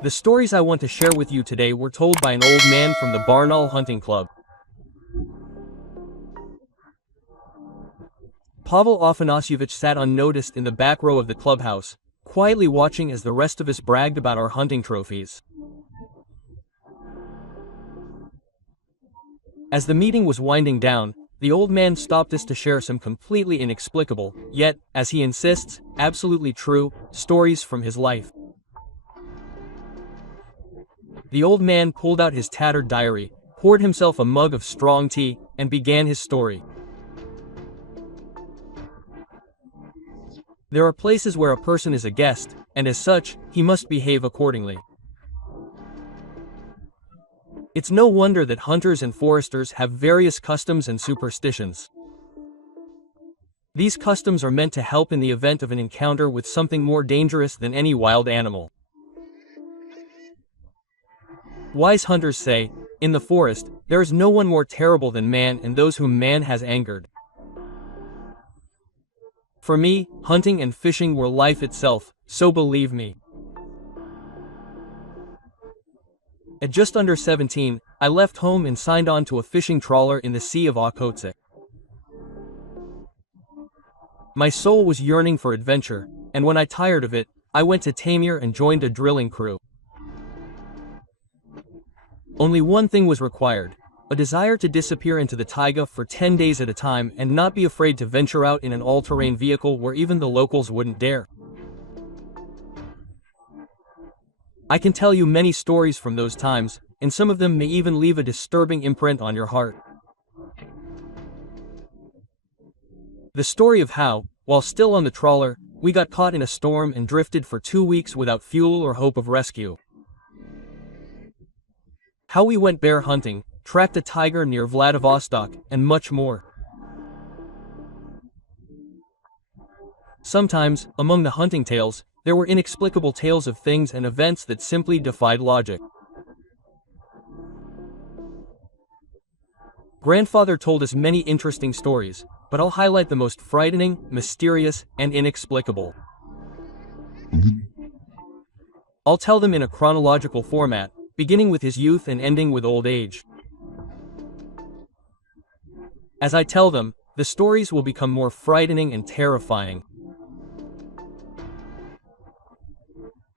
The stories I want to share with you today were told by an old man from the Barnaul Hunting Club. Pavel Afanasievich sat unnoticed in the back row of the clubhouse, quietly watching as the rest of us bragged about our hunting trophies. As the meeting was winding down, the old man stopped us to share some completely inexplicable, yet, as he insists, absolutely true, stories from his life. The old man pulled out his tattered diary, poured himself a mug of strong tea, and began his story. There are places where a person is a guest, and as such, he must behave accordingly. It's no wonder that hunters and foresters have various customs and superstitions. These customs are meant to help in the event of an encounter with something more dangerous than any wild animal. Wise hunters say, in the forest, there is no one more terrible than man and those whom man has angered. For me, hunting and fishing were life itself, so believe me. At just under 17, I left home and signed on to a fishing trawler in the Sea of Okhotsk. My soul was yearning for adventure, and when I tired of it, I went to Taimyr and joined a drilling crew. Only one thing was required, a desire to disappear into the taiga for 10 days at a time and not be afraid to venture out in an all-terrain vehicle where even the locals wouldn't dare. I can tell you many stories from those times, and some of them may even leave a disturbing imprint on your heart. The story of how, while still on the trawler, we got caught in a storm and drifted for 2 weeks without fuel or hope of rescue. How we went bear hunting, tracked a tiger near Vladivostok, and much more. Sometimes, among the hunting tales, there were inexplicable tales of things and events that simply defied logic. Grandfather told us many interesting stories, but I'll highlight the most frightening, mysterious, and inexplicable. I'll tell them in a chronological format, beginning with his youth and ending with old age. As I tell them, the stories will become more frightening and terrifying.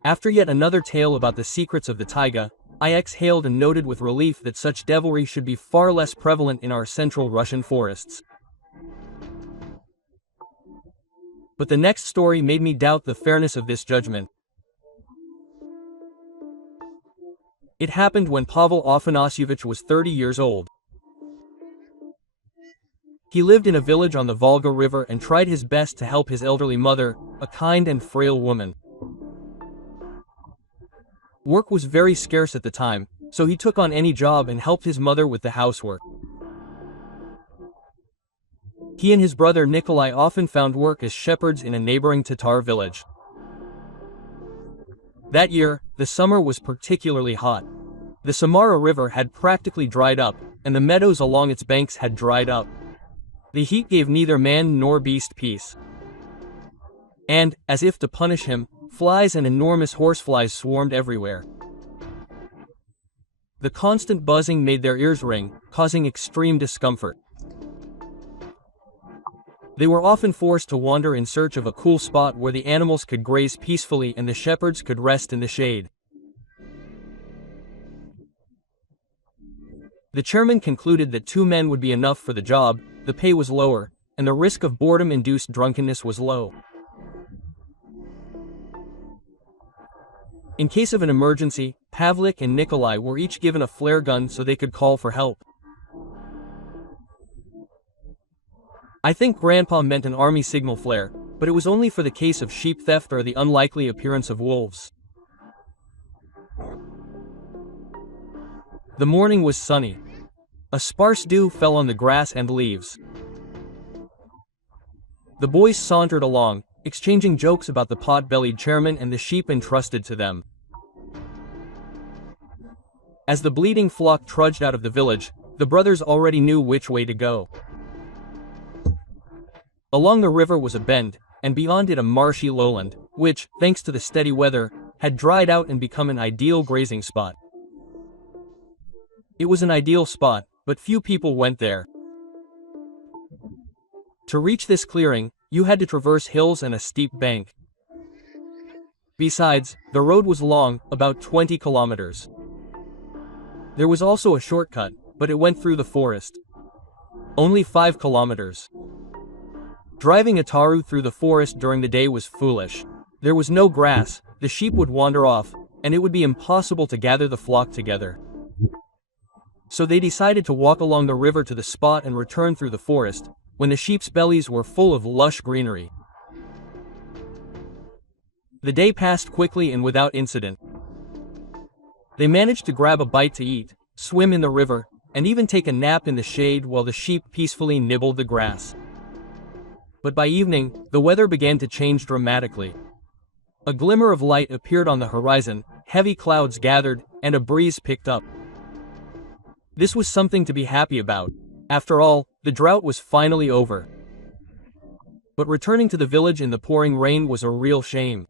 After yet another tale about the secrets of the taiga, I exhaled and noted with relief that such devilry should be far less prevalent in our central Russian forests. But the next story made me doubt the fairness of this judgment. It happened when Pavel Afanasievich was 30 years old. He lived in a village on the Volga River and tried his best to help his elderly mother, a kind and frail woman. Work was very scarce at the time, so he took on any job and helped his mother with the housework. He and his brother Nikolai often found work as shepherds in a neighboring Tatar village. That year, the summer was particularly hot. The Samara River had practically dried up, and the meadows along its banks had dried up. The heat gave neither man nor beast peace. And, as if to punish him, flies and enormous horseflies swarmed everywhere. The constant buzzing made their ears ring, causing extreme discomfort. They were often forced to wander in search of a cool spot where the animals could graze peacefully and the shepherds could rest in the shade. The chairman concluded that 2 men would be enough for the job, the pay was lower, and the risk of boredom-induced drunkenness was low. In case of an emergency, Pavlik and Nikolai were each given a flare gun so they could call for help. I think Grandpa meant an army signal flare, but it was only for the case of sheep theft or the unlikely appearance of wolves. The morning was sunny. A sparse dew fell on the grass and leaves. The boys sauntered along, exchanging jokes about the pot-bellied chairman and the sheep entrusted to them. As the bleating flock trudged out of the village, the brothers already knew which way to go. Along the river was a bend, and beyond it a marshy lowland, which, thanks to the steady weather, had dried out and become an ideal grazing spot. It was an ideal spot, but few people went there. To reach this clearing, you had to traverse hills and a steep bank. Besides, the road was long, about 20 kilometers. There was also a shortcut, but it went through the forest. Only 5 kilometers. Driving a taru through the forest during the day was foolish. There was no grass, the sheep would wander off, and it would be impossible to gather the flock together. So they decided to walk along the river to the spot and return through the forest, when the sheep's bellies were full of lush greenery. The day passed quickly and without incident. They managed to grab a bite to eat, swim in the river, and even take a nap in the shade while the sheep peacefully nibbled the grass. But by evening, the weather began to change dramatically. A glimmer of light appeared on the horizon, heavy clouds gathered, and a breeze picked up. This was something to be happy about. After all, the drought was finally over. But returning to the village in the pouring rain was a real shame.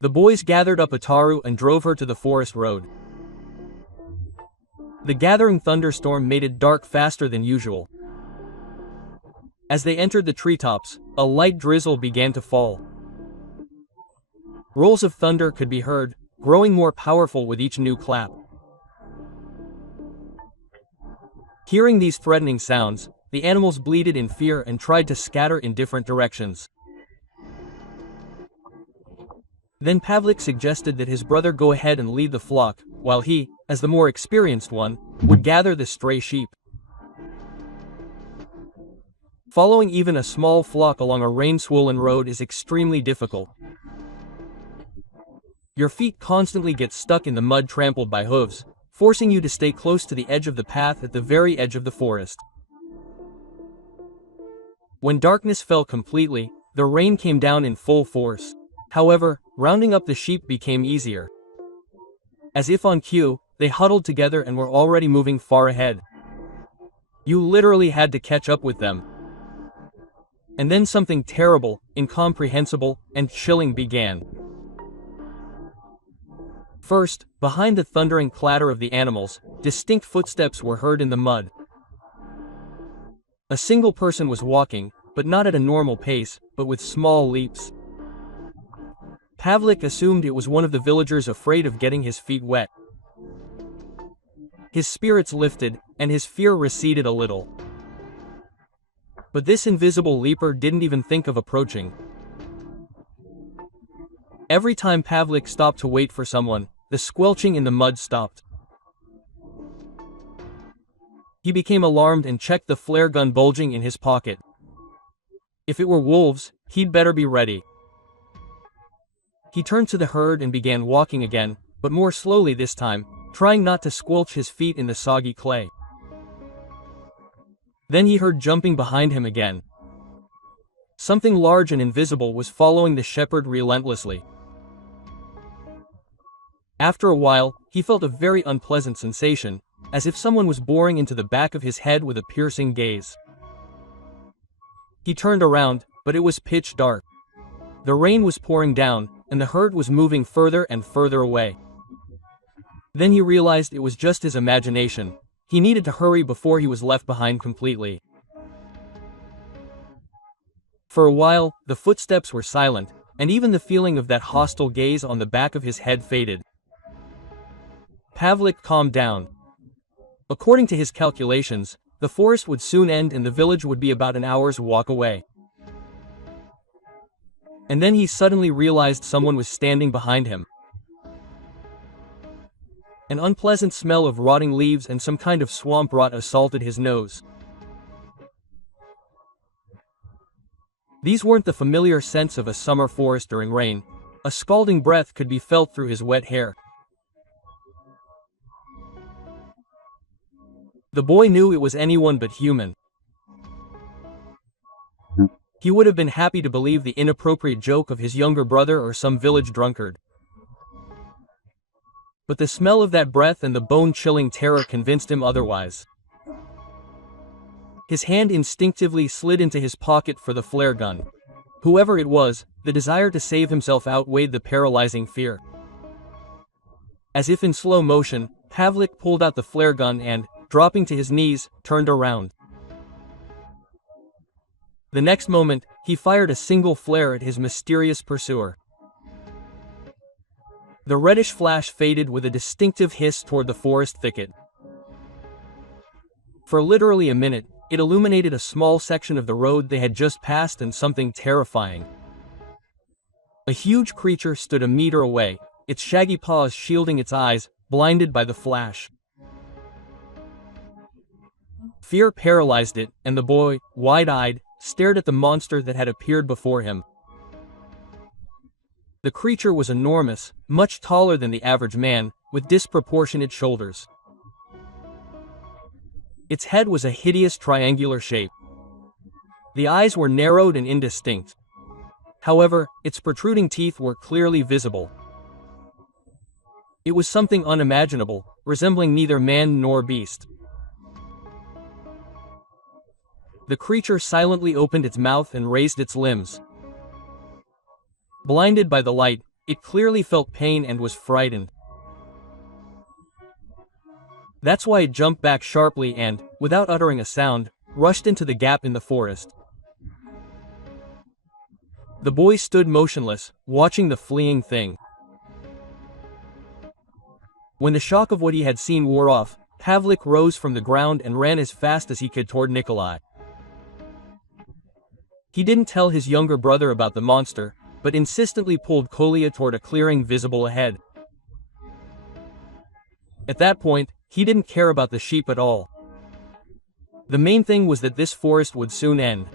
The boys gathered up a taru and drove her to the forest road. The gathering thunderstorm made it dark faster than usual. As they entered the treetops, a light drizzle began to fall. Rolls of thunder could be heard, growing more powerful with each new clap. Hearing these threatening sounds, the animals bleated in fear and tried to scatter in different directions. Then Pavlik suggested that his brother go ahead and lead the flock, while he, as the more experienced one, would gather the stray sheep. Following even a small flock along a rain-swollen road is extremely difficult. Your feet constantly get stuck in the mud trampled by hooves, forcing you to stay close to the edge of the path at the very edge of the forest. When darkness fell completely, the rain came down in full force. However, rounding up the sheep became easier. As if on cue, they huddled together and were already moving far ahead. You literally had to catch up with them. And then something terrible, incomprehensible, and chilling began. First, behind the thundering clatter of the animals, distinct footsteps were heard in the mud. A single person was walking, but not at a normal pace, but with small leaps. Pavlik assumed it was one of the villagers afraid of getting his feet wet. His spirits lifted, and his fear receded a little. But this invisible leaper didn't even think of approaching. Every time Pavlik stopped to wait for someone, the squelching in the mud stopped. He became alarmed and checked the flare gun bulging in his pocket. If it were wolves, he'd better be ready. He turned to the herd and began walking again, but more slowly this time, trying not to squelch his feet in the soggy clay. Then he heard jumping behind him again. Something large and invisible was following the shepherd relentlessly. After a while, he felt a very unpleasant sensation, as if someone was boring into the back of his head with a piercing gaze. He turned around, but it was pitch dark. The rain was pouring down, and the herd was moving further and further away. Then he realized it was just his imagination. He needed to hurry before he was left behind completely. For a while, the footsteps were silent, and even the feeling of that hostile gaze on the back of his head faded. Pavlik calmed down. According to his calculations, the forest would soon end and the village would be about an hour's walk away. And then he suddenly realized someone was standing behind him. An unpleasant smell of rotting leaves and some kind of swamp rot assaulted his nose. These weren't the familiar scents of a summer forest during rain. A scalding breath could be felt through his wet hair. The boy knew it was anyone but human. He would have been happy to believe the inappropriate joke of his younger brother or some village drunkard. But the smell of that breath and the bone-chilling terror convinced him otherwise. His hand instinctively slid into his pocket for the flare gun. Whoever it was, the desire to save himself outweighed the paralyzing fear. As if in slow motion, Pavlik pulled out the flare gun and, dropping to his knees, turned around. The next moment, he fired a single flare at his mysterious pursuer. The reddish flash faded with a distinctive hiss toward the forest thicket. For literally a minute, it illuminated a small section of the road they had just passed and something terrifying. A huge creature stood a meter away, its shaggy paws shielding its eyes, blinded by the flash. Fear paralyzed it, and the boy, wide-eyed, stared at the monster that had appeared before him. The creature was enormous, much taller than the average man, with disproportionate shoulders. Its head was a hideous triangular shape. The eyes were narrowed and indistinct. However, its protruding teeth were clearly visible. It was something unimaginable, resembling neither man nor beast. The creature silently opened its mouth and raised its limbs. Blinded by the light, it clearly felt pain and was frightened. That's why it jumped back sharply and, without uttering a sound, rushed into the gap in the forest. The boy stood motionless, watching the fleeing thing. When the shock of what he had seen wore off, Pavlik rose from the ground and ran as fast as he could toward Nikolai. He didn't tell his younger brother about the monster, but insistently pulled Kolya toward a clearing visible ahead. At that point, he didn't care about the sheep at all. The main thing was that this forest would soon end.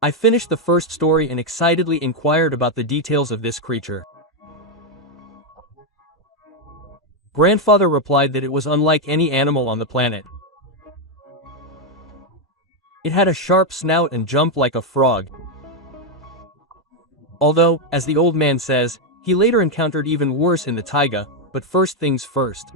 I finished the first story and excitedly inquired about the details of this creature. Grandfather replied that it was unlike any animal on the planet. It had a sharp snout and jumped like a frog. Although, as the old man says, he later encountered even worse in the taiga, but first things first.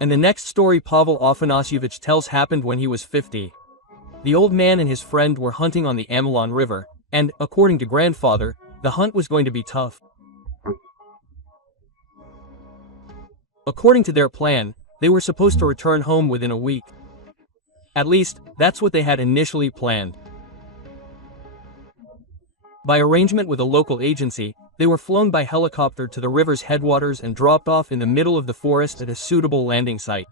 And the next story Pavel Afanasyevich tells happened when he was 50. The old man and his friend were hunting on the Amelon River, and, according to grandfather, the hunt was going to be tough. According to their plan, they were supposed to return home within a week. At least, that's what they had initially planned. By arrangement with a local agency, they were flown by helicopter to the river's headwaters and dropped off in the middle of the forest at a suitable landing site.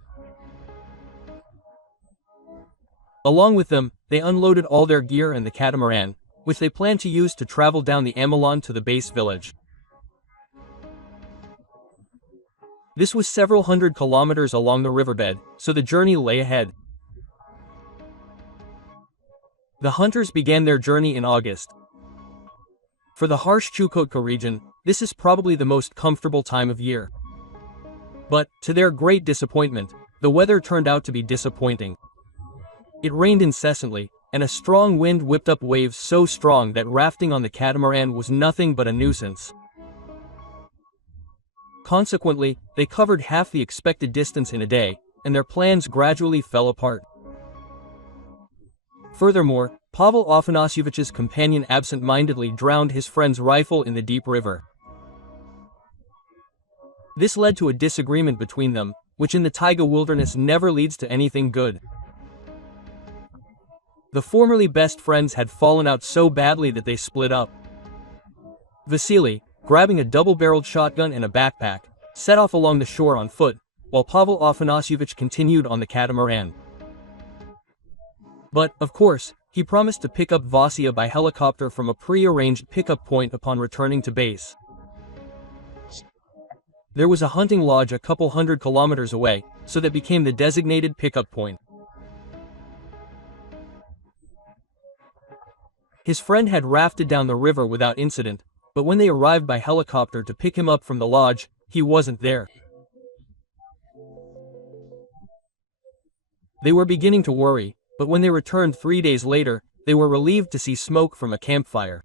Along with them, they unloaded all their gear and the catamaran, which they planned to use to travel down the Amelon to the base village. This was several hundred kilometers along the riverbed, so the journey lay ahead. The hunters began their journey in August. For the harsh Chukotka region, this is probably the most comfortable time of year. But, to their great disappointment, the weather turned out to be disappointing. It rained incessantly, and a strong wind whipped up waves so strong that rafting on the catamaran was nothing but a nuisance. Consequently, they covered half the expected distance in a day, and their plans gradually fell apart. Furthermore, Pavel Afanasyevich's companion absent-mindedly drowned his friend's rifle in the deep river. This led to a disagreement between them, which in the taiga wilderness never leads to anything good. The formerly best friends had fallen out so badly that they split up. Vasily, grabbing a double-barreled shotgun and a backpack, set off along the shore on foot, while Pavel Afanasyevich continued on the catamaran. But, of course, he promised to pick up Vasya by helicopter from a pre-arranged pickup point upon returning to base. There was a hunting lodge a couple hundred kilometers away, so that became the designated pickup point. His friend had rafted down the river without incident, but when they arrived by helicopter to pick him up from the lodge, he wasn't there. They were beginning to worry, but when they returned 3 days later, they were relieved to see smoke from a campfire.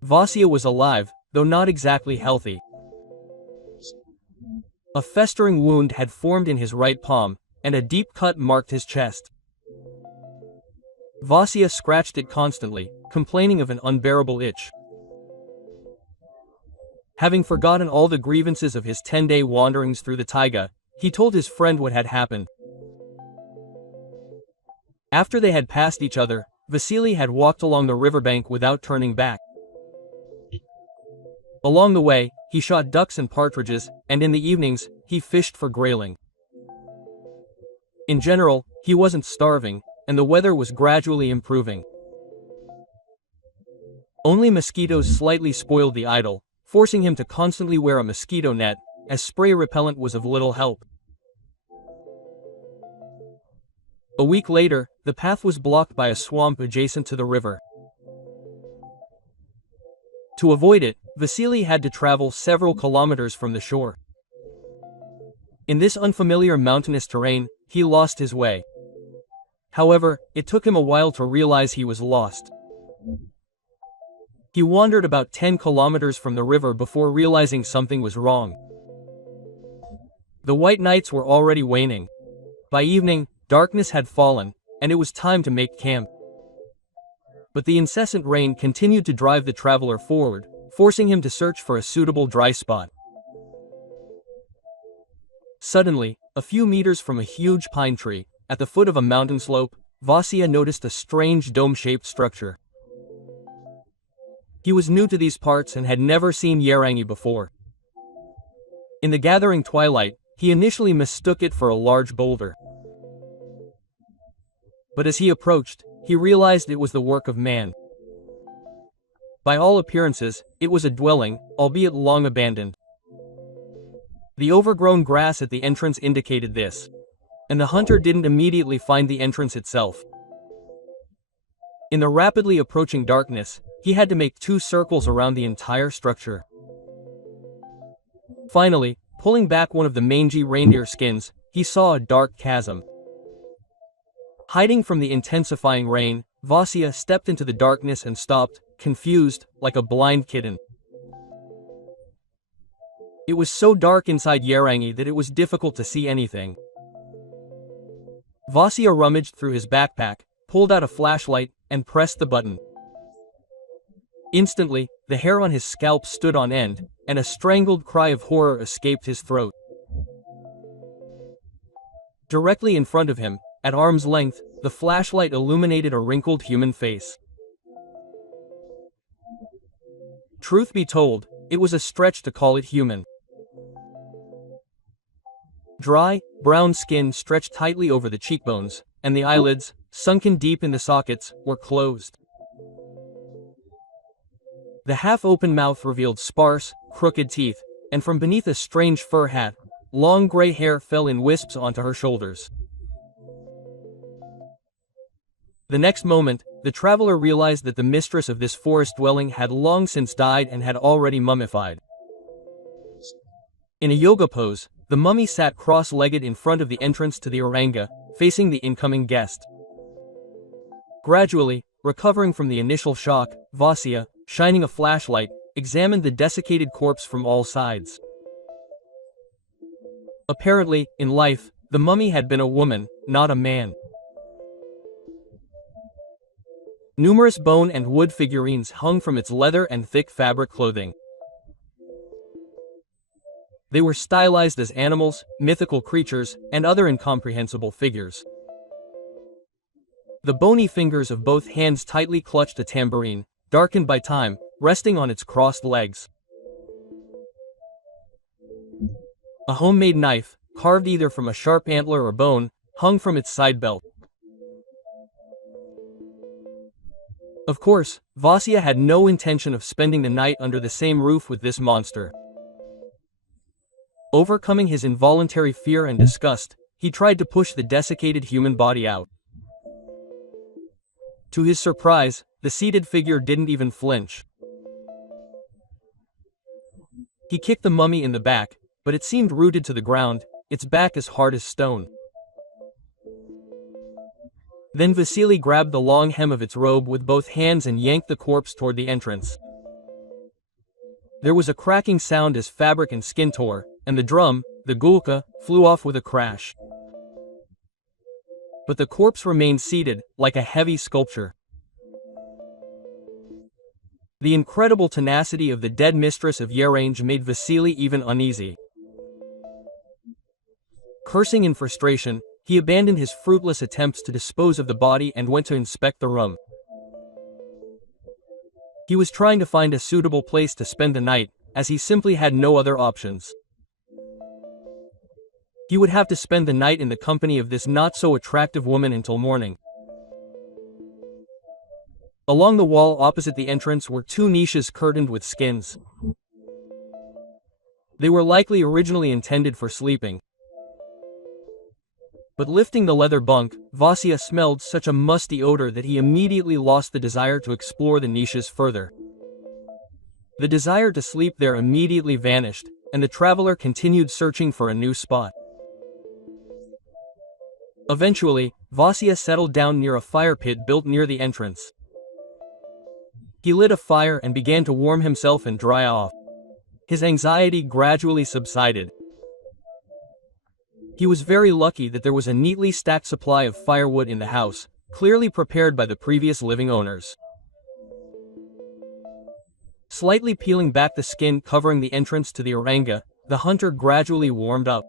Vasya was alive, though not exactly healthy. A festering wound had formed in his right palm, and a deep cut marked his chest. Vasya scratched it constantly, complaining of an unbearable itch. Having forgotten all the grievances of his 10-day wanderings through the taiga, he told his friend what had happened. After they had passed each other, Vasily had walked along the riverbank without turning back. Along the way, he shot ducks and partridges, and in the evenings, he fished for grayling. In general, he wasn't starving, and the weather was gradually improving. Only mosquitoes slightly spoiled the idyll, forcing him to constantly wear a mosquito net, as spray repellent was of little help. A week later, the path was blocked by a swamp adjacent to the river. To avoid it, Vasily had to travel several kilometers from the shore. In this unfamiliar mountainous terrain, he lost his way. However, it took him a while to realize he was lost. He wandered about 10 kilometers from the river before realizing something was wrong. The white nights were already waning. By evening, darkness had fallen, and it was time to make camp. But the incessant rain continued to drive the traveler forward, forcing him to search for a suitable dry spot. Suddenly, a few meters from a huge pine tree, at the foot of a mountain slope, Vasya noticed a strange dome-shaped structure. He was new to these parts and had never seen Yarangi before. In the gathering twilight, he initially mistook it for a large boulder. But as he approached, he realized it was the work of man. By all appearances, it was a dwelling, albeit long abandoned. The overgrown grass at the entrance indicated this, and the hunter didn't immediately find the entrance itself. In the rapidly approaching darkness, he had to make 2 circles around the entire structure. Finally, pulling back one of the mangy reindeer skins, he saw a dark chasm. Hiding from the intensifying rain, Vasya stepped into the darkness and stopped, confused, like a blind kitten. It was so dark inside Yarangi that it was difficult to see anything. Vasya rummaged through his backpack, pulled out a flashlight, and pressed the button. Instantly, the hair on his scalp stood on end, and a strangled cry of horror escaped his throat. Directly in front of him, at arm's length, the flashlight illuminated a wrinkled human face. Truth be told, it was a stretch to call it human. Dry, brown skin stretched tightly over the cheekbones, and the eyelids, sunken deep in the sockets, were closed. The half-open mouth revealed sparse, crooked teeth, and from beneath a strange fur hat, long gray hair fell in wisps onto her shoulders. The next moment, the traveler realized that the mistress of this forest dwelling had long since died and had already mummified. In a yoga pose, the mummy sat cross-legged in front of the entrance to the oranga, facing the incoming guest. Gradually, recovering from the initial shock, Vasya, shining a flashlight, examined the desiccated corpse from all sides. Apparently, in life, the mummy had been a woman, not a man. Numerous bone and wood figurines hung from its leather and thick fabric clothing. They were stylized as animals, mythical creatures, and other incomprehensible figures. The bony fingers of both hands tightly clutched a tambourine, darkened by time, resting on its crossed legs. A homemade knife, carved either from a sharp antler or bone, hung from its side belt. Of course, Vasya had no intention of spending the night under the same roof with this monster. Overcoming his involuntary fear and disgust, he tried to push the desiccated human body out. To his surprise, the seated figure didn't even flinch. He kicked the mummy in the back, but it seemed rooted to the ground, its back as hard as stone. Then Vasily grabbed the long hem of its robe with both hands and yanked the corpse toward the entrance. There was a cracking sound as fabric and skin tore, and the drum, the gulka, flew off with a crash. but the corpse remained seated, like a heavy sculpture. The incredible tenacity of the dead mistress of Yarange made Vasily even uneasy. Cursing in frustration, he abandoned his fruitless attempts to dispose of the body and went to inspect the room. He was trying to find a suitable place to spend the night, as he simply had no other options. He would have to spend the night in the company of this not-so-attractive woman until morning. Along the wall opposite the entrance were two niches curtained with skins. They were likely originally intended for sleeping. But lifting the leather bunk, Vasya smelled such a musty odor that he immediately lost the desire to explore the niches further. The desire to sleep there immediately vanished, and the traveler continued searching for a new spot. Eventually, Vasya settled down near a fire pit built near the entrance. He lit a fire and began to warm himself and dry off. His anxiety gradually subsided. He was very lucky that there was a neatly stacked supply of firewood in the house, clearly prepared by the previous living owners. Slightly peeling back the skin covering the entrance to the oranga, the hunter gradually warmed up.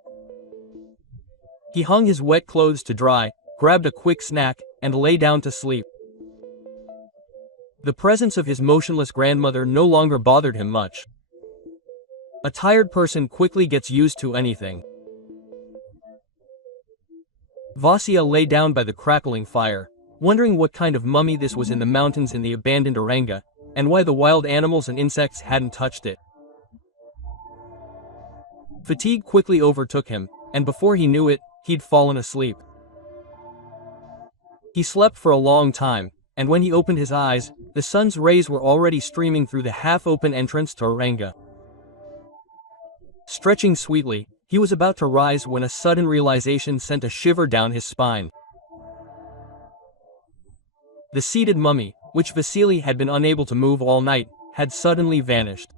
He hung his wet clothes to dry, grabbed a quick snack, and lay down to sleep. The presence of his motionless grandmother no longer bothered him much. A tired person quickly gets used to anything. Vasya lay down by the crackling fire, wondering what kind of mummy this was in the mountains in the abandoned oranga, and why the wild animals and insects hadn't touched it. Fatigue quickly overtook him, and before he knew it, he'd fallen asleep. He slept for a long time, and when he opened his eyes, the sun's rays were already streaming through the half-open entrance to oranga. Stretching sweetly, he was about to rise when a sudden realization sent a shiver down his spine. The seated mummy, which Vasily had been unable to move all night, had suddenly vanished.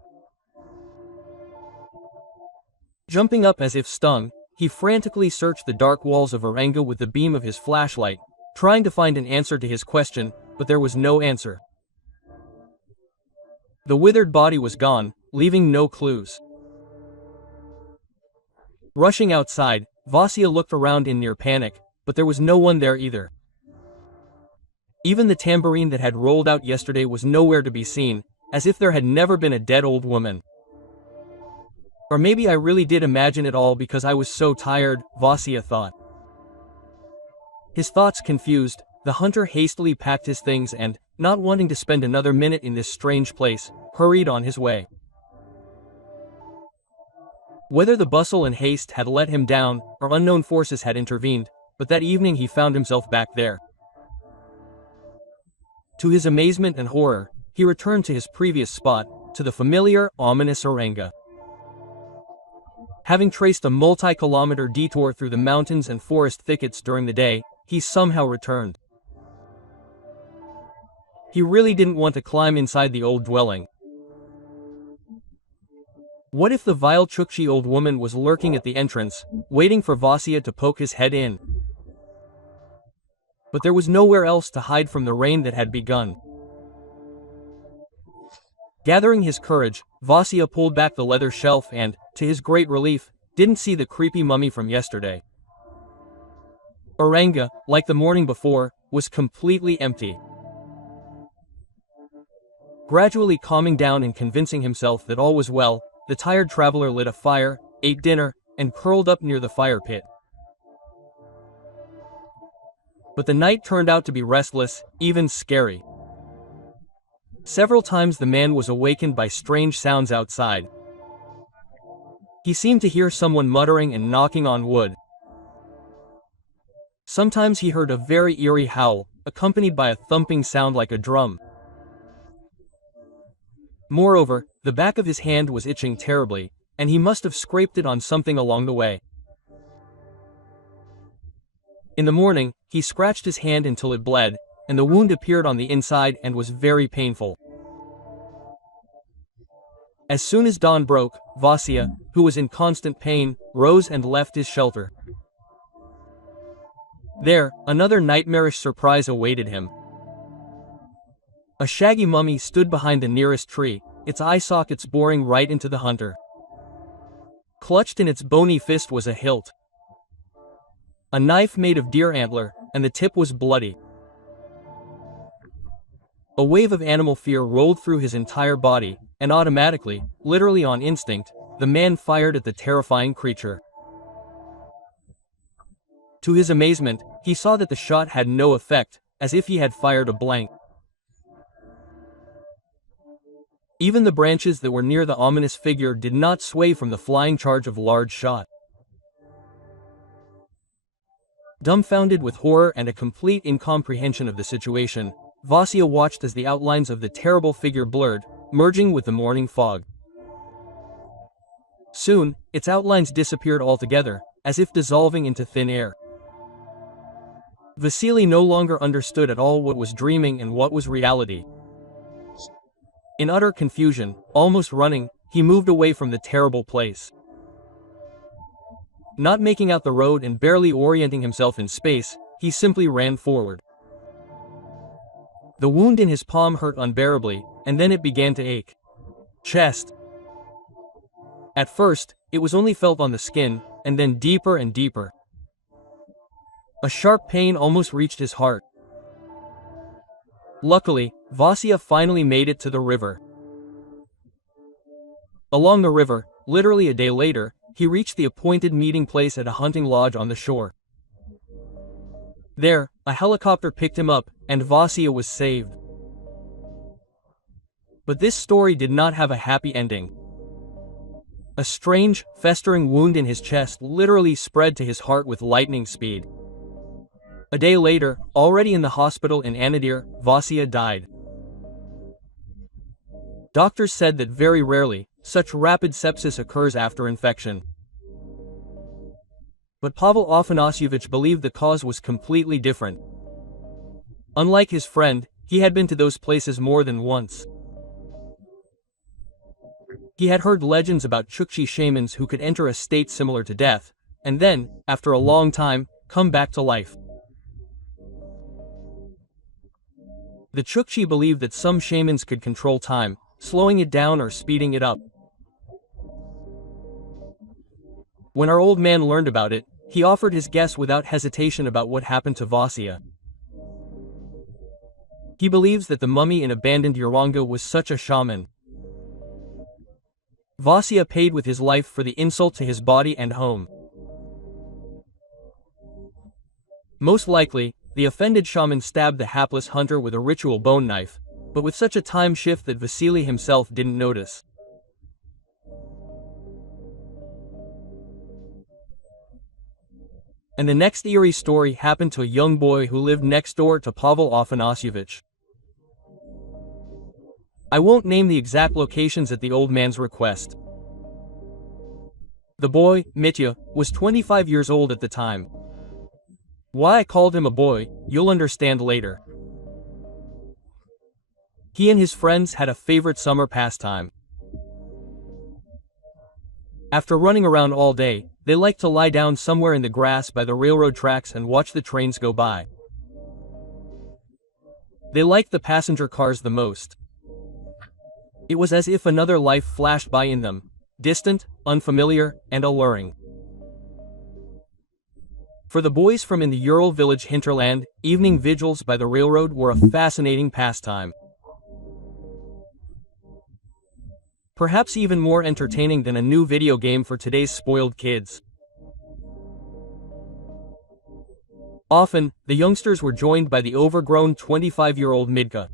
Jumping up as if stung, he frantically searched the dark walls of oranga with the beam of his flashlight, trying to find an answer to his question, but there was no answer. The withered body was gone, leaving no clues. Rushing outside, Vasya looked around in near panic, but there was no one there either. Even the tambourine that had rolled out yesterday was nowhere to be seen, as if there had never been a dead old woman. Or maybe I really did imagine it all because I was so tired, Vasya thought. His thoughts confused, the hunter hastily packed his things and, not wanting to spend another minute in this strange place, hurried on his way. Whether the bustle and haste had let him down, or unknown forces had intervened, but that evening he found himself back there. To his amazement and horror, he returned to his previous spot, to the familiar, ominous oranga. Having traced a multi-kilometer detour through the mountains and forest thickets during the day, he somehow returned. He really didn't want to climb inside the old dwelling. What if the vile Chukchi old woman was lurking at the entrance, waiting for Vasya to poke his head in? But there was nowhere else to hide from the rain that had begun. Gathering his courage, Vasya pulled back the leather shelf and, to his great relief, didn't see the creepy mummy from yesterday. Oranga, like the morning before, was completely empty. Gradually calming down and convincing himself that all was well, the tired traveler lit a fire, ate dinner, and curled up near the fire pit. But the night turned out to be restless, even scary. Several times the man was awakened by strange sounds outside. He seemed to hear someone muttering and knocking on wood. Sometimes he heard a very eerie howl, accompanied by a thumping sound like a drum. Moreover, the back of his hand was itching terribly, and he must have scraped it on something along the way. In the morning, he scratched his hand until it bled, and the wound appeared on the inside and was very painful. As soon as dawn broke, Vasya, who was in constant pain, rose and left his shelter. There, another nightmarish surprise awaited him. A shaggy mummy stood behind the nearest tree, its eye sockets boring right into the hunter. Clutched in its bony fist was a hilt, a knife made of deer antler, and the tip was bloody. A wave of animal fear rolled through his entire body, and automatically, literally on instinct, the man fired at the terrifying creature. To his amazement, he saw that the shot had no effect, as if he had fired a blank. Even the branches that were near the ominous figure did not sway from the flying charge of large shot. Dumbfounded with horror and a complete incomprehension of the situation, Vasya watched as the outlines of the terrible figure blurred, merging with the morning fog. Soon, its outlines disappeared altogether, as if dissolving into thin air. Vasily no longer understood at all what was dreaming and what was reality. In utter confusion, almost running, he moved away from the terrible place. Not making out the road and barely orienting himself in space, he simply ran forward. The wound in his palm hurt unbearably, and then it began to ache. Chest. At first, it was only felt on the skin, and then deeper and deeper. A sharp pain almost reached his heart. Luckily, Vasya finally made it to the river. Along the river, literally a day later, he reached the appointed meeting place at a hunting lodge on the shore. There, a helicopter picked him up, and Vasya was saved. But this story did not have a happy ending. A strange, festering wound in his chest literally spread to his heart with lightning speed. A day later, already in the hospital in Anadyr, Vasya died. Doctors said that very rarely, such rapid sepsis occurs after infection. But Pavel Afanasyevich believed the cause was completely different. Unlike his friend, he had been to those places more than once. He had heard legends about Chukchi shamans who could enter a state similar to death, and then, after a long time, come back to life. The Chukchi believed that some shamans could control time, slowing it down or speeding it up. When our old man learned about it, he offered his guess without hesitation about what happened to Vasya. He believes that the mummy in abandoned Uranga was such a shaman. Vasya paid with his life for the insult to his body and home. Most likely, the offended shaman stabbed the hapless hunter with a ritual bone knife, but with such a time shift that Vasily himself didn't notice. And the next eerie story happened to a young boy who lived next door to Pavel Afanasyevich. I won't name the exact locations at the old man's request. The boy, Mitya, was 25 years old at the time. Why I called him a boy, you'll understand later. He and his friends had a favorite summer pastime. After running around all day, they liked to lie down somewhere in the grass by the railroad tracks and watch the trains go by. They liked the passenger cars the most. It was as if another life flashed by in them, distant, unfamiliar, and alluring. For the boys from in the Ural village hinterland, evening vigils by the railroad were a fascinating pastime. Perhaps even more entertaining than a new video game for today's spoiled kids. Often, the youngsters were joined by the overgrown 25-year-old Midka.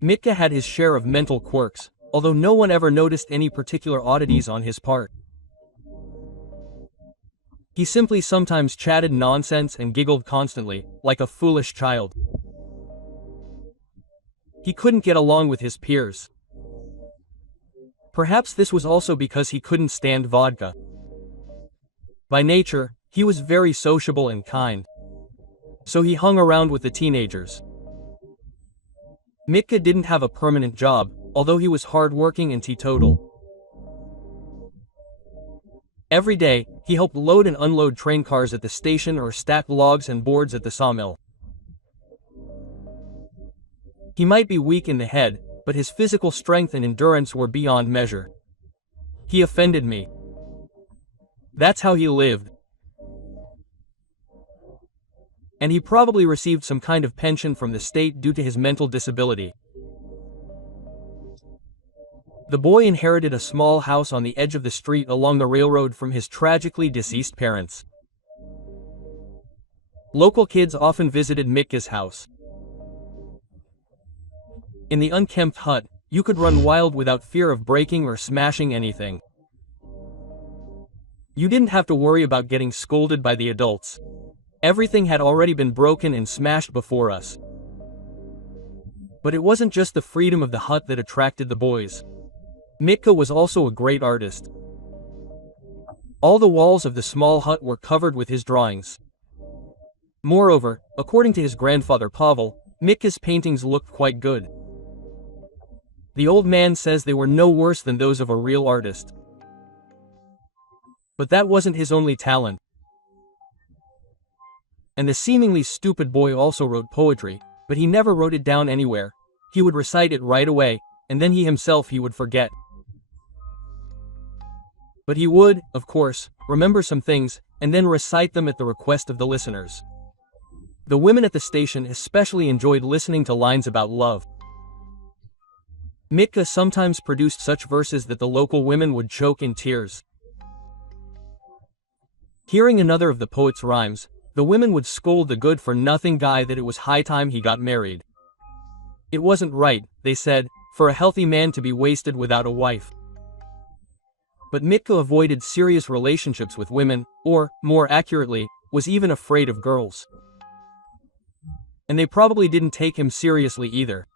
Mitka had his share of mental quirks, although no one ever noticed any particular oddities on his part. He simply sometimes chatted nonsense and giggled constantly, like a foolish child. He couldn't get along with his peers. Perhaps this was also because he couldn't stand vodka. By nature, he was very sociable and kind. So he hung around with the teenagers. Mitka didn't have a permanent job, although he was hard-working and teetotal. Every day, he helped load and unload train cars at the station or stack logs and boards at the sawmill. He might be weak in the head, but his physical strength and endurance were beyond measure. He offended me. That's how he lived. And he probably received some kind of pension from the state due to his mental disability. The boy inherited a small house on the edge of the street along the railroad from his tragically deceased parents. Local kids often visited Mitka's house. In the unkempt hut, you could run wild without fear of breaking or smashing anything. You didn't have to worry about getting scolded by the adults. Everything had already been broken and smashed before us. But it wasn't just the freedom of the hut that attracted the boys. Mitka was also a great artist. All the walls of the small hut were covered with his drawings. Moreover, according to his grandfather Pavel, Mitka's paintings looked quite good. The old man says they were no worse than those of a real artist. But that wasn't his only talent. And the seemingly stupid boy also wrote poetry, but he never wrote it down anywhere. He would recite it right away, and then he would forget. But he would, of course, remember some things, and then recite them at the request of the listeners. The women at the station especially enjoyed listening to lines about love. Mitka sometimes produced such verses that the local women would choke in tears. Hearing another of the poet's rhymes, the women would scold the good-for-nothing guy that it was high time he got married. It wasn't right, they said, for a healthy man to be wasted without a wife. But Mitka avoided serious relationships with women, or, more accurately, was even afraid of girls. And they probably didn't take him seriously either.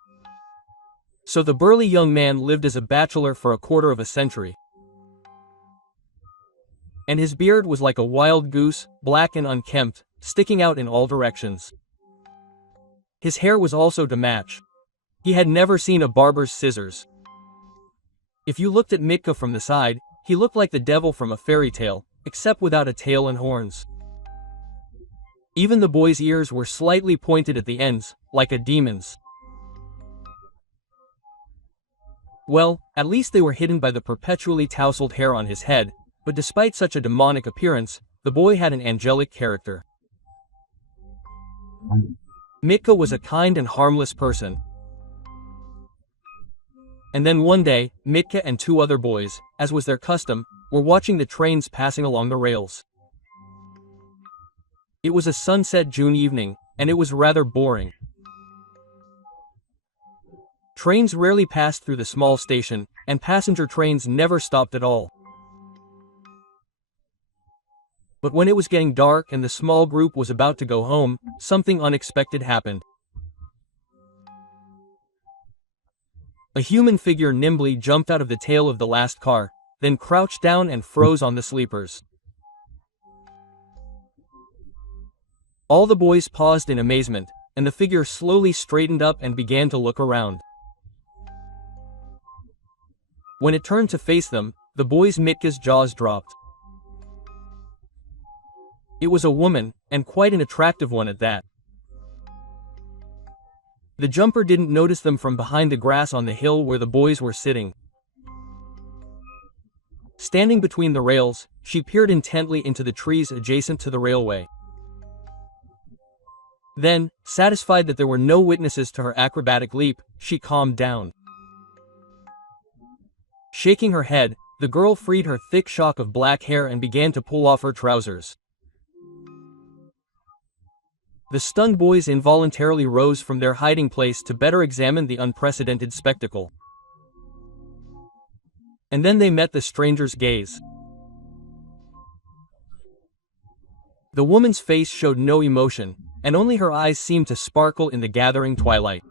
So the burly young man lived as a bachelor for a quarter of a century. And his beard was like a wild goose, black and unkempt, sticking out in all directions. His hair was also to match. He had never seen a barber's scissors. If you looked at Mitka from the side, he looked like the devil from a fairy tale, except without a tail and horns. Even the boy's ears were slightly pointed at the ends, like a demon's. Well, at least they were hidden by the perpetually tousled hair on his head, but despite such a demonic appearance, the boy had an angelic character. Mitka was a kind and harmless person. And then one day, Mitka and two other boys, as was their custom, were watching the trains passing along the rails. It was a sunset June evening, and it was rather boring. Trains rarely passed through the small station, and passenger trains never stopped at all. But when it was getting dark and the small group was about to go home, something unexpected happened. A human figure nimbly jumped out of the tail of the last car, then crouched down and froze on the sleepers. All the boys paused in amazement, and the figure slowly straightened up and began to look around. When it turned to face them, the boy's Mitka's jaws dropped. It was a woman, and quite an attractive one at that. The jumper didn't notice them from behind the grass on the hill where the boys were sitting. Standing between the rails, she peered intently into the trees adjacent to the railway. Then, satisfied that there were no witnesses to her acrobatic leap, she calmed down. Shaking her head, the girl freed her thick shock of black hair and began to pull off her trousers. The stunned boys involuntarily rose from their hiding place to better examine the unprecedented spectacle. And then they met the stranger's gaze. The woman's face showed no emotion, and only her eyes seemed to sparkle in the gathering twilight.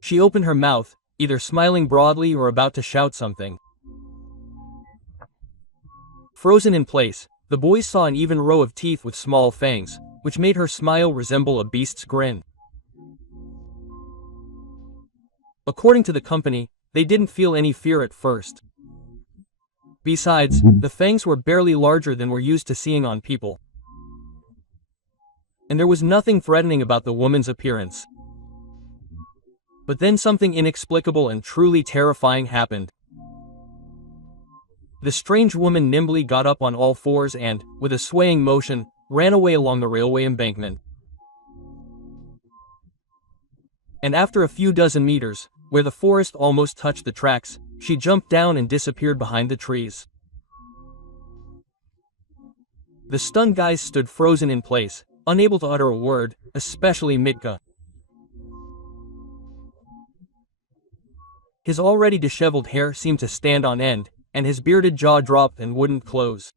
She opened her mouth, either smiling broadly or about to shout something. Frozen in place, the boys saw an even row of teeth with small fangs, which made her smile resemble a beast's grin. According to the company, they didn't feel any fear at first. Besides, the fangs were barely larger than we're used to seeing on people. And there was nothing threatening about the woman's appearance. But then something inexplicable and truly terrifying happened. The strange woman nimbly got up on all fours and, with a swaying motion, ran away along the railway embankment. And after a few dozen meters, where the forest almost touched the tracks, she jumped down and disappeared behind the trees. The stunned guys stood frozen in place, unable to utter a word, especially Mitka. His already disheveled hair seemed to stand on end, and his bearded jaw dropped and wouldn't close.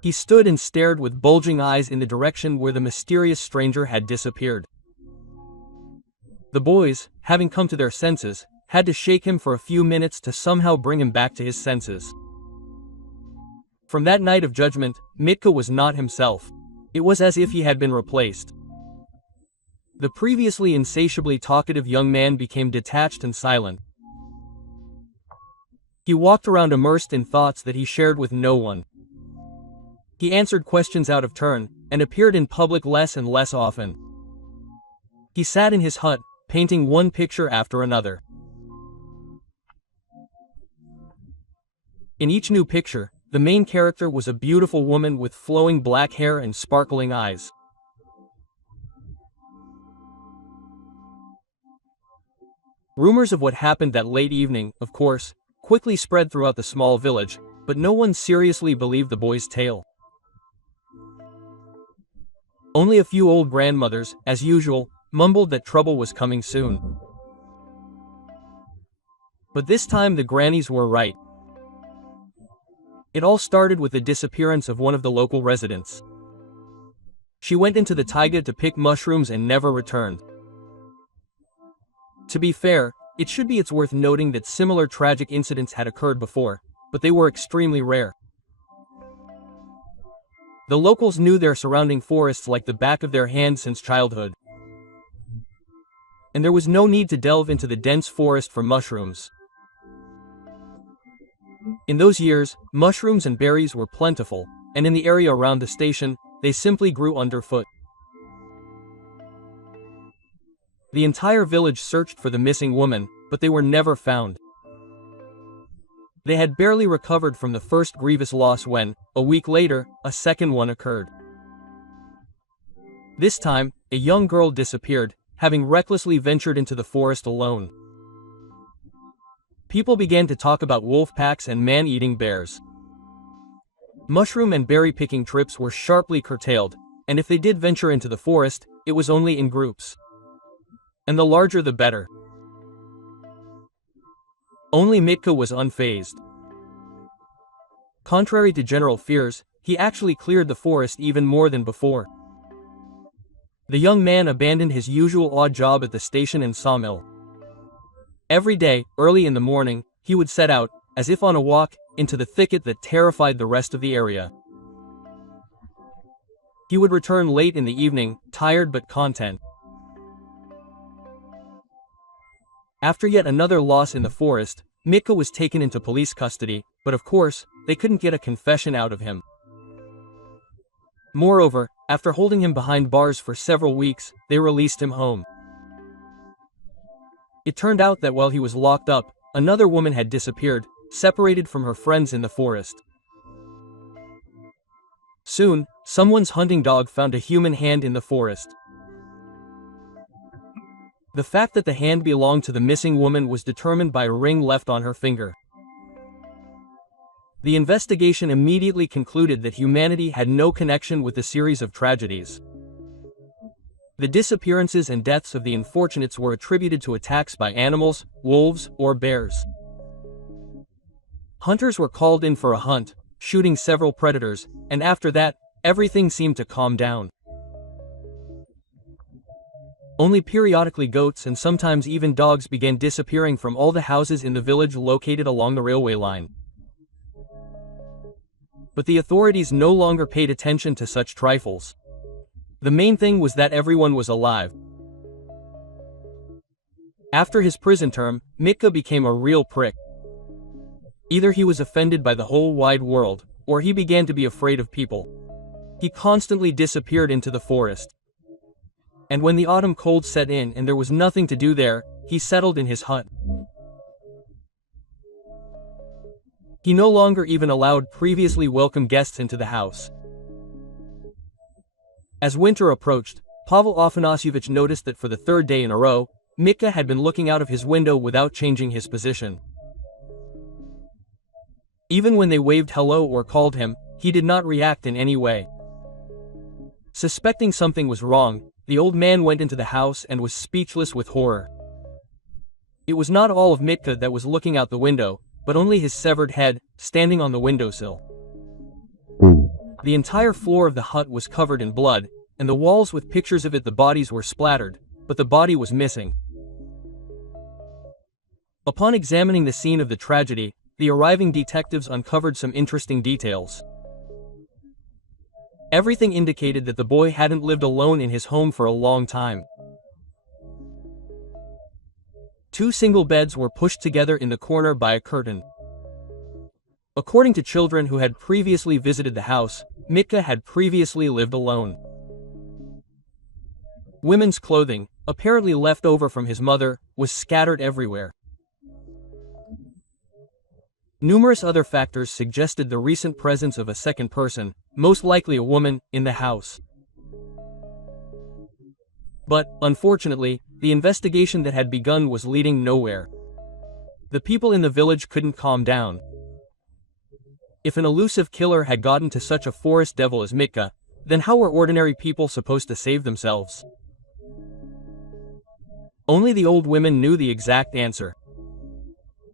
He stood and stared with bulging eyes in the direction where the mysterious stranger had disappeared. The boys, having come to their senses, had to shake him for a few minutes to somehow bring him back to his senses. From that night of judgment, Mitka was not himself. It was as if he had been replaced. The previously insatiably talkative young man became detached and silent. He walked around immersed in thoughts that he shared with no one. He answered questions out of turn, and appeared in public less and less often. He sat in his hut, painting one picture after another. In each new picture, the main character was a beautiful woman with flowing black hair and sparkling eyes. Rumors of what happened that late evening, of course, quickly spread throughout the small village, but no one seriously believed the boy's tale. Only a few old grandmothers, as usual, mumbled that trouble was coming soon. But this time the grannies were right. It all started with the disappearance of one of the local residents. She went into the taiga to pick mushrooms and never returned. To be fair, it's worth noting that similar tragic incidents had occurred before, but they were extremely rare. The locals knew their surrounding forests like the back of their hand since childhood. And there was no need to delve into the dense forest for mushrooms. In those years, mushrooms and berries were plentiful, and in the area around the station, they simply grew underfoot. The entire village searched for the missing woman, but they were never found. They had barely recovered from the first grievous loss when, a week later, a second one occurred. This time, a young girl disappeared, having recklessly ventured into the forest alone. People began to talk about wolf packs and man-eating bears. Mushroom and berry-picking trips were sharply curtailed, and if they did venture into the forest, it was only in groups. And the larger the better. Only Mitka was unfazed. Contrary to general fears, he actually cleared the forest even more than before. The young man abandoned his usual odd job at the station and sawmill. Every day, early in the morning, he would set out, as if on a walk, into the thicket that terrified the rest of the area. He would return late in the evening, tired but content. After yet another loss in the forest, Mitka was taken into police custody, but of course, they couldn't get a confession out of him. Moreover, after holding him behind bars for several weeks, they released him home. It turned out that while he was locked up, another woman had disappeared, separated from her friends in the forest. Soon, someone's hunting dog found a human hand in the forest. The fact that the hand belonged to the missing woman was determined by a ring left on her finger. The investigation immediately concluded that humanity had no connection with the series of tragedies. The disappearances and deaths of the unfortunates were attributed to attacks by animals, wolves, or bears. Hunters were called in for a hunt, shooting several predators, and after that, everything seemed to calm down. Only periodically goats and sometimes even dogs began disappearing from all the houses in the village located along the railway line. But the authorities no longer paid attention to such trifles. The main thing was that everyone was alive. After his prison term, Mitka became a real prick. Either he was offended by the whole wide world, or he began to be afraid of people. He constantly disappeared into the forest. And when the autumn cold set in and there was nothing to do there, he settled in his hut. He no longer even allowed previously welcome guests into the house. As winter approached, Pavel Afanasyevich noticed that for the third day in a row, Mitka had been looking out of his window without changing his position. Even when they waved hello or called him, he did not react in any way. Suspecting something was wrong, the old man went into the house and was speechless with horror. It was not all of Mitka that was looking out the window, but only his severed head, standing on the windowsill. The entire floor of the hut was covered in blood, and the walls with pictures of it. The bodies were splattered, but the body was missing. Upon examining the scene of the tragedy, the arriving detectives uncovered some interesting details. Everything indicated that the boy hadn't lived alone in his home for a long time. 2 single beds were pushed together in the corner by a curtain. According to children who had previously visited the house, Mitka had previously lived alone. Women's clothing, apparently left over from his mother, was scattered everywhere. Numerous other factors suggested the recent presence of a second person, most likely a woman, in the house. But, unfortunately, the investigation that had begun was leading nowhere. The people in the village couldn't calm down. If an elusive killer had gotten to such a forest devil as Mitka, then how were ordinary people supposed to save themselves? Only the old women knew the exact answer.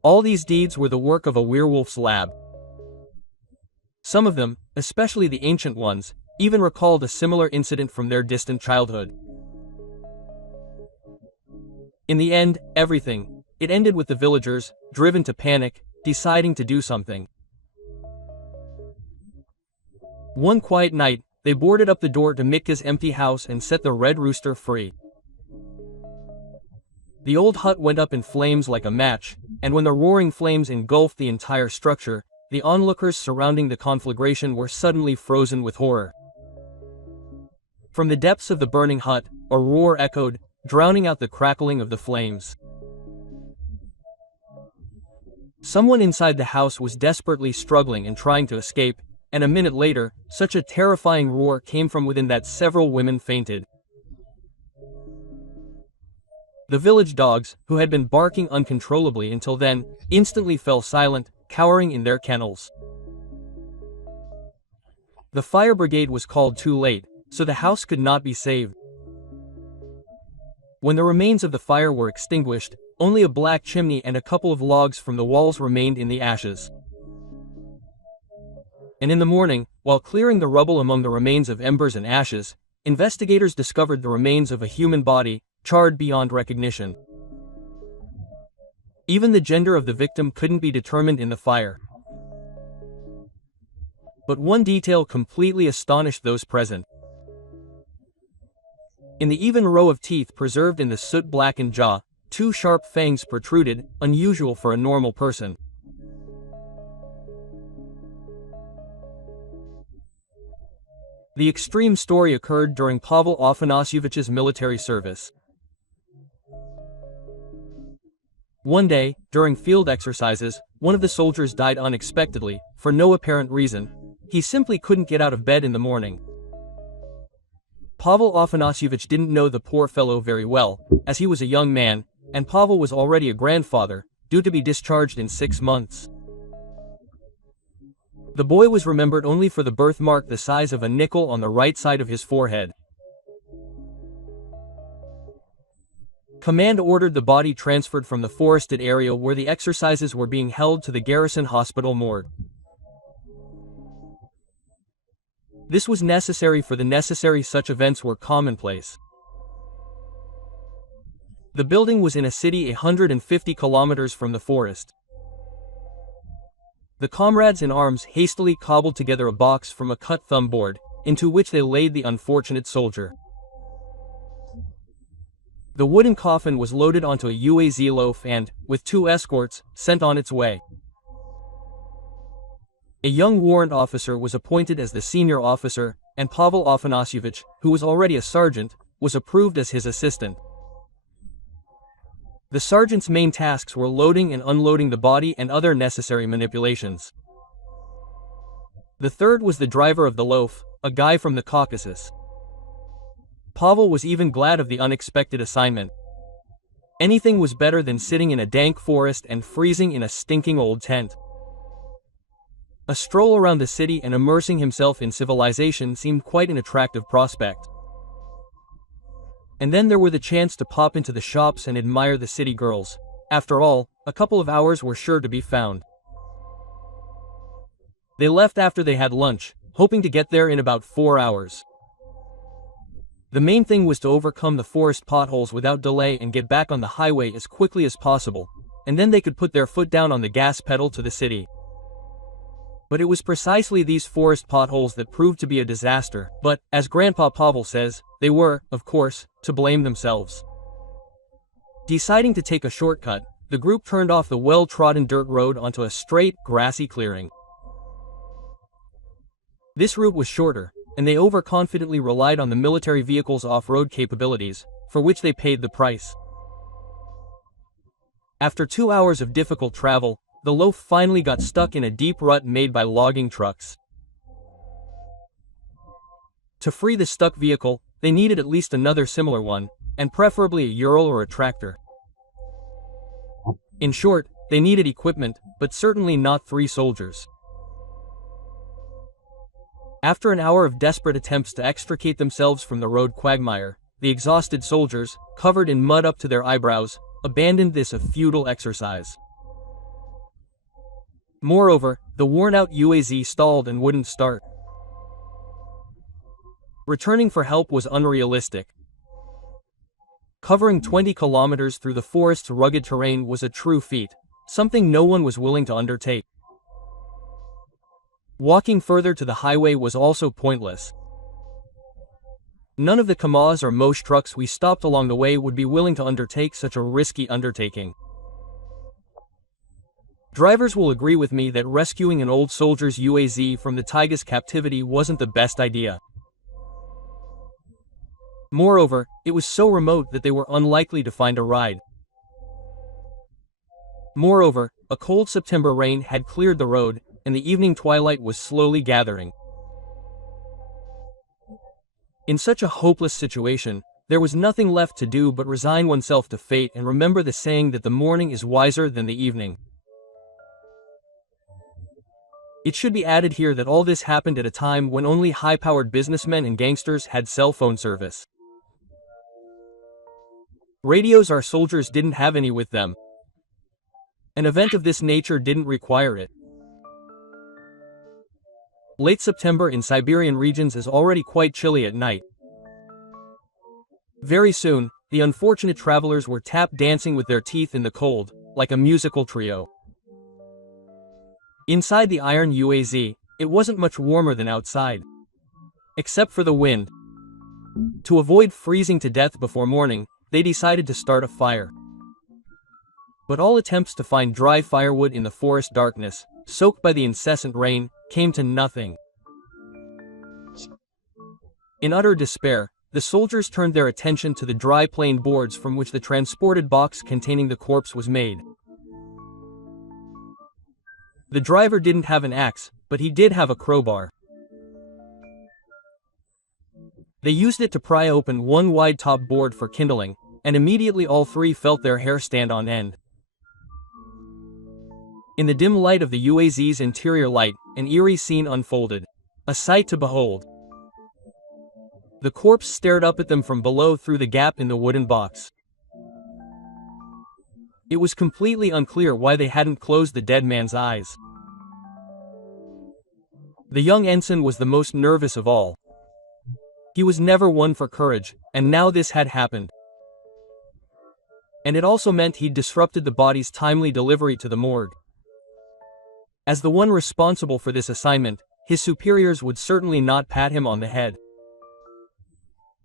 All these deeds were the work of a werewolf's lab. Some of them, especially the ancient ones, even recalled a similar incident from their distant childhood. In the end, it ended with the villagers, driven to panic, deciding to do something. One quiet night, they boarded up the door to Mitka's empty house and set the red rooster free. The old hut went up in flames like a match, and when the roaring flames engulfed the entire structure, the onlookers surrounding the conflagration were suddenly frozen with horror. From the depths of the burning hut, a roar echoed, drowning out the crackling of the flames. Someone inside the house was desperately struggling and trying to escape, and a minute later, such a terrifying roar came from within that several women fainted. The village dogs, who had been barking uncontrollably until then, instantly fell silent, cowering in their kennels. The fire brigade was called too late, so the house could not be saved. When the remains of the fire were extinguished, only a black chimney and a couple of logs from the walls remained in the ashes. And in the morning, while clearing the rubble among the remains of embers and ashes, investigators discovered the remains of a human body, charred beyond recognition. Even the gender of the victim couldn't be determined in the fire. But one detail completely astonished those present. In the even row of teeth preserved in the soot-blackened jaw, 2 sharp fangs protruded, unusual for a normal person. The extreme story occurred during Pavel Afanasyevich's military service. One day, during field exercises, one of the soldiers died unexpectedly, for no apparent reason. He simply couldn't get out of bed in the morning. Pavel Afanasyevich didn't know the poor fellow very well, as he was a young man, and Pavel was already a grandfather, due to be discharged in 6 months. The boy was remembered only for the birthmark the size of a nickel on the right side of his forehead. Command ordered the body transferred from the forested area where the exercises were being held to the garrison hospital morgue. This was necessary for the necessary such events were commonplace. The building was in a city 150 kilometers from the forest. The comrades in arms hastily cobbled together a box from a cut thumb board, into which they laid the unfortunate soldier. The wooden coffin was loaded onto a UAZ loaf and, with 2 escorts, sent on its way. A young warrant officer was appointed as the senior officer, and Pavel Afanasyevich, who was already a sergeant, was approved as his assistant. The sergeant's main tasks were loading and unloading the body and other necessary manipulations. The third was the driver of the loaf, a guy from the Caucasus. Pavel was even glad of the unexpected assignment. Anything was better than sitting in a dank forest and freezing in a stinking old tent. A stroll around the city and immersing himself in civilization seemed quite an attractive prospect. And then there were the chance to pop into the shops and admire the city girls. After all, a couple of hours were sure to be found. They left after they had lunch, hoping to get there in about 4 hours. The main thing was to overcome the forest potholes without delay and get back on the highway as quickly as possible, and then they could put their foot down on the gas pedal to the city. But it was precisely these forest potholes that proved to be a disaster, but, as Grandpa Pavel says, they were, of course, to blame themselves. Deciding to take a shortcut, the group turned off the well-trodden dirt road onto a straight, grassy clearing. This route was shorter, and they overconfidently relied on the military vehicle's off-road capabilities, for which they paid the price. After 2 hours of difficult travel, the loaf finally got stuck in a deep rut made by logging trucks. To free the stuck vehicle, they needed at least another similar one, and preferably a Ural or a tractor. In short, they needed equipment, but certainly not 3 soldiers. After an hour of desperate attempts to extricate themselves from the road quagmire, the exhausted soldiers, covered in mud up to their eyebrows, abandoned this a futile exercise. Moreover, the worn-out UAZ stalled and wouldn't start. Returning for help was unrealistic. Covering 20 kilometers through the forest's rugged terrain was a true feat, something no one was willing to undertake. Walking further to the highway was also pointless. None of the KAMAZ or Mosh trucks we stopped along the way would be willing to undertake such a risky undertaking. Drivers will agree with me that rescuing an old soldier's UAZ from the taiga's captivity wasn't the best idea. Moreover, it was so remote that they were unlikely to find a ride. Moreover, a cold September rain had cleared the road, and the evening twilight was slowly gathering. In such a hopeless situation, there was nothing left to do but resign oneself to fate and remember the saying that the morning is wiser than the evening. It should be added here that all this happened at a time when only high-powered businessmen and gangsters had cell phone service. Radios our soldiers didn't have any with them. An event of this nature didn't require it. Late September in Siberian regions is already quite chilly at night. Very soon, the unfortunate travelers were tap dancing with their teeth in the cold, like a musical trio. Inside the iron UAZ, it wasn't much warmer than outside. Except for the wind. To avoid freezing to death before morning, they decided to start a fire. But all attempts to find dry firewood in the forest darkness, soaked by the incessant rain, came to nothing. In utter despair, the soldiers turned their attention to the dry plain boards from which the transported box containing the corpse was made. The driver didn't have an axe, but he did have a crowbar. They used it to pry open one wide top board for kindling, and immediately all 3 felt their hair stand on end. In the dim light of the UAZ's interior light, an eerie scene unfolded. A sight to behold. The corpse stared up at them from below through the gap in the wooden box. It was completely unclear why they hadn't closed the dead man's eyes. The young ensign was the most nervous of all. He was never one for courage, and now this had happened. And it also meant he'd disrupted the body's timely delivery to the morgue. As the one responsible for this assignment, his superiors would certainly not pat him on the head.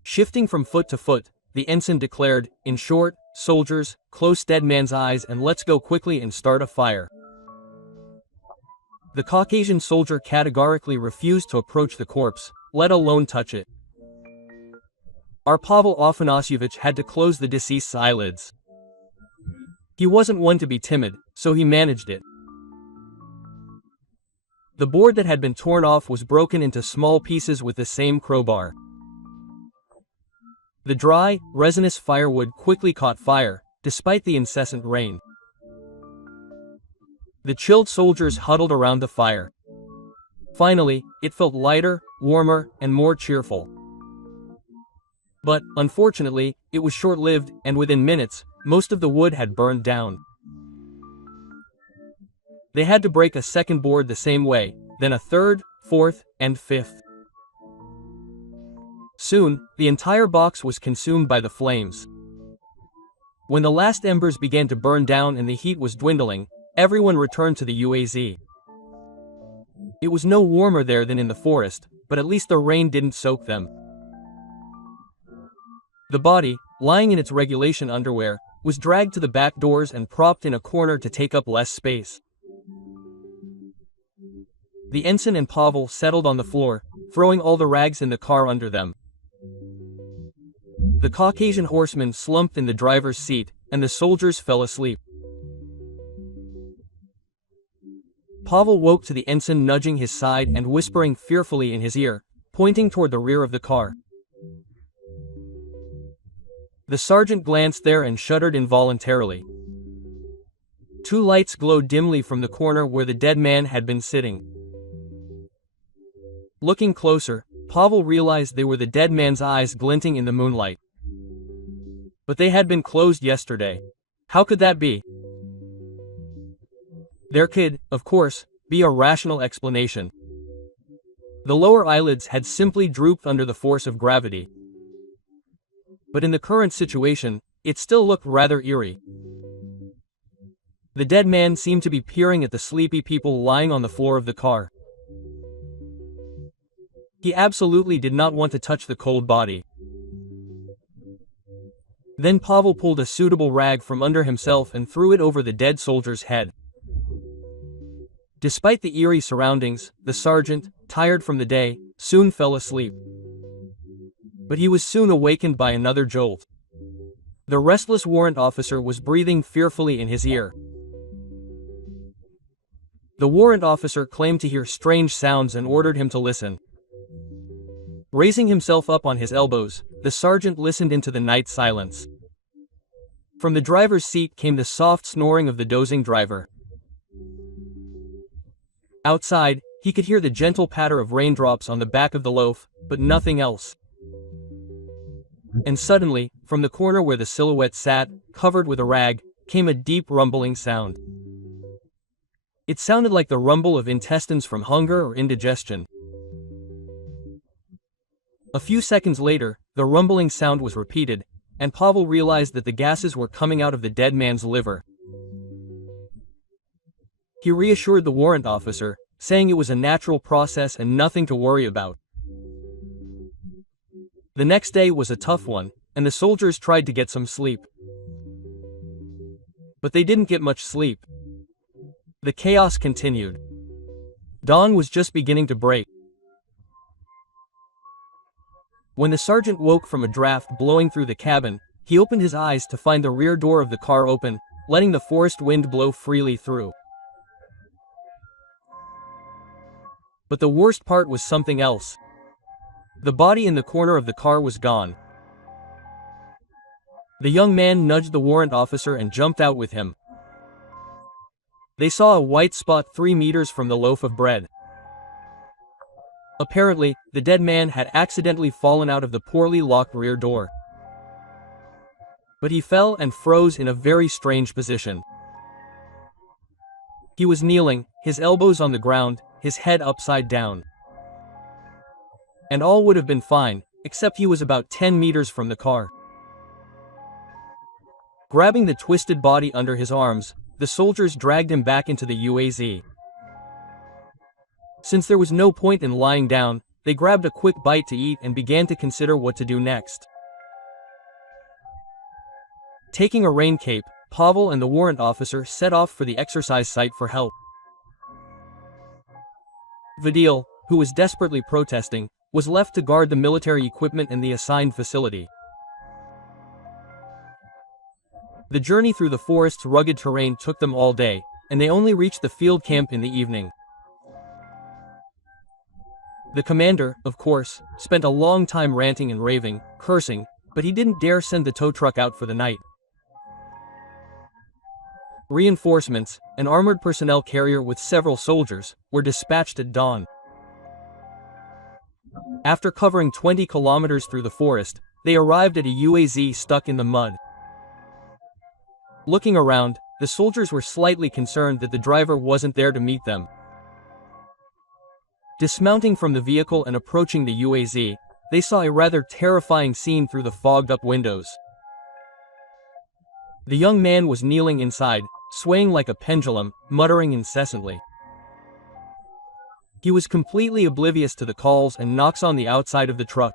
Shifting from foot to foot, the ensign declared, in short, "Soldiers, close dead man's eyes and let's go quickly and start a fire." The Caucasian soldier categorically refused to approach the corpse, let alone touch it. Our Pavel Afanasievich had to close the deceased's eyelids. He wasn't one to be timid, so he managed it. The board that had been torn off was broken into small pieces with the same crowbar. The dry, resinous firewood quickly caught fire, despite the incessant rain. The chilled soldiers huddled around the fire. Finally, it felt lighter, warmer, and more cheerful. But, unfortunately, it was short-lived, and within minutes, most of the wood had burned down. They had to break a second board the same way, then a third, fourth, and fifth. Soon, the entire box was consumed by the flames. When the last embers began to burn down and the heat was dwindling, everyone returned to the UAZ. It was no warmer there than in the forest, but at least the rain didn't soak them. The body, lying in its regulation underwear, was dragged to the back doors and propped in a corner to take up less space. The ensign and Pavel settled on the floor, throwing all the rags in the car under them. The Caucasian horseman slumped in the driver's seat, and the soldiers fell asleep. Pavel woke to the ensign nudging his side and whispering fearfully in his ear, pointing toward the rear of the car. The sergeant glanced there and shuddered involuntarily. Two lights glowed dimly from the corner where the dead man had been sitting. Looking closer, Pavel realized they were the dead man's eyes glinting in the moonlight. But they had been closed yesterday. How could that be? There could, of course, be a rational explanation. The lower eyelids had simply drooped under the force of gravity. But in the current situation, it still looked rather eerie. The dead man seemed to be peering at the sleepy people lying on the floor of the car. He absolutely did not want to touch the cold body. Then Pavel pulled a suitable rag from under himself and threw it over the dead soldier's head. Despite the eerie surroundings, the sergeant, tired from the day, soon fell asleep. But he was soon awakened by another jolt. The restless warrant officer was breathing fearfully in his ear. The warrant officer claimed to hear strange sounds and ordered him to listen. Raising himself up on his elbows, the sergeant listened into the night silence. From the driver's seat came the soft snoring of the dozing driver. Outside, he could hear the gentle patter of raindrops on the back of the loaf, but nothing else. And suddenly, from the corner where the silhouette sat, covered with a rag, came a deep rumbling sound. It sounded like the rumble of intestines from hunger or indigestion. A few seconds later, the rumbling sound was repeated, and Pavel realized that the gases were coming out of the dead man's liver. He reassured the warrant officer, saying it was a natural process and nothing to worry about. The next day was a tough one, and the soldiers tried to get some sleep. But they didn't get much sleep. The chaos continued. Dawn was just beginning to break. When the sergeant woke from a draft blowing through the cabin, he opened his eyes to find the rear door of the car open, letting the forest wind blow freely through. But the worst part was something else. The body in the corner of the car was gone. The young man nudged the warrant officer and jumped out with him. They saw a white spot 3 meters from the loaf of bread. Apparently, the dead man had accidentally fallen out of the poorly locked rear door. But he fell and froze in a very strange position. He was kneeling, his elbows on the ground, his head upside down. And all would have been fine, except he was about 10 meters from the car. Grabbing the twisted body under his arms, the soldiers dragged him back into the UAZ. Since there was no point in lying down, they grabbed a quick bite to eat and began to consider what to do next. Taking a rain cape, Pavel and the warrant officer set off for the exercise site for help. Vadil, who was desperately protesting, was left to guard the military equipment in the assigned facility. The journey through the forest's rugged terrain took them all day, and they only reached the field camp in the evening. The commander, of course, spent a long time ranting and raving, cursing, but he didn't dare send the tow truck out for the night. Reinforcements, an armored personnel carrier with several soldiers, were dispatched at dawn. After covering 20 kilometers through the forest, they arrived at a UAZ stuck in the mud. Looking around, the soldiers were slightly concerned that the driver wasn't there to meet them. Dismounting from the vehicle and approaching the UAZ, they saw a rather terrifying scene through the fogged-up windows. The young man was kneeling inside, swaying like a pendulum, muttering incessantly. He was completely oblivious to the calls and knocks on the outside of the truck.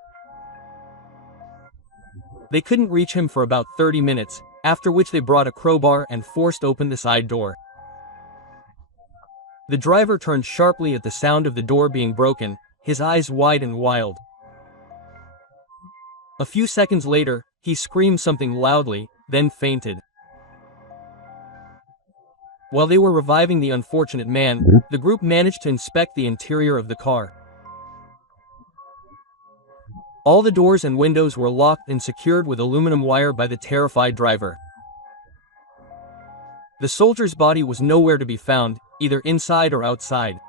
They couldn't reach him for about 30 minutes, after which they brought a crowbar and forced open the side door. The driver turned sharply at the sound of the door being broken, his eyes wide and wild. A few seconds later, he screamed something loudly, then fainted. While they were reviving the unfortunate man, the group managed to inspect the interior of the car. All the doors and windows were locked and secured with aluminum wire by the terrified driver. The soldier's body was nowhere to be found, either inside or outside.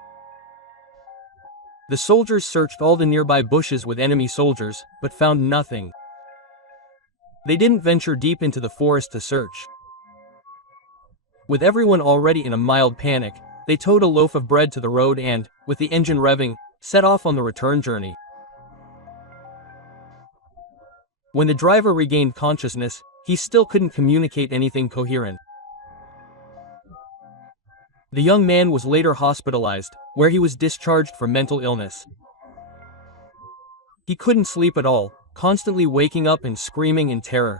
The soldiers searched all the nearby bushes with enemy soldiers, but found nothing. They didn't venture deep into the forest to search. With everyone already in a mild panic, they towed a loaf of bread to the road and, with the engine revving, set off on the return journey. When the driver regained consciousness, he still couldn't communicate anything coherent. The young man was later hospitalized, where he was discharged for mental illness. He couldn't sleep at all, constantly waking up and screaming in terror.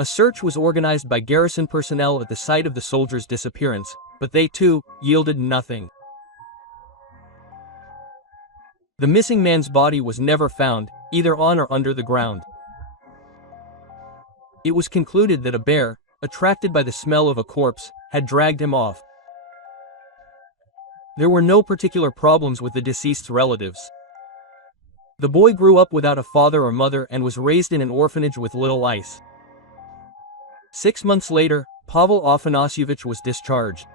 A search was organized by garrison personnel at the site of the soldier's disappearance, but they too yielded nothing. The missing man's body was never found, either on or under the ground. It was concluded that a bear, attracted by the smell of a corpse, had dragged him off. There were no particular problems with the deceased's relatives. The boy grew up without a father or mother and was raised in an orphanage with little ice. 6 months later, Pavel Afanasyevich was discharged.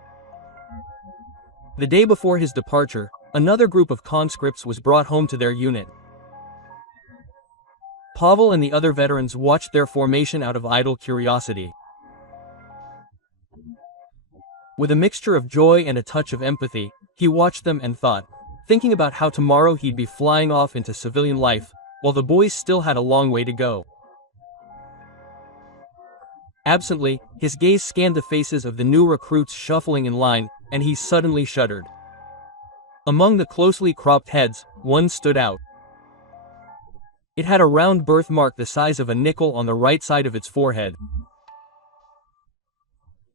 The day before his departure, another group of conscripts was brought home to their unit. Pavel and the other veterans watched their formation out of idle curiosity. With a mixture of joy and a touch of empathy, he watched them and thought, thinking about how tomorrow he'd be flying off into civilian life, while the boys still had a long way to go. Absently, his gaze scanned the faces of the new recruits shuffling in line, and he suddenly shuddered. Among the closely cropped heads, one stood out. It had a round birthmark the size of a nickel on the right side of its forehead.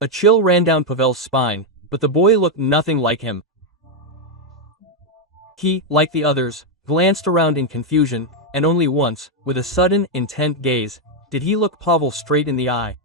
A chill ran down Pavel's spine, but the boy looked nothing like him. He, like the others, glanced around in confusion, and only once, with a sudden, intent gaze, did he look Pavel straight in the eye.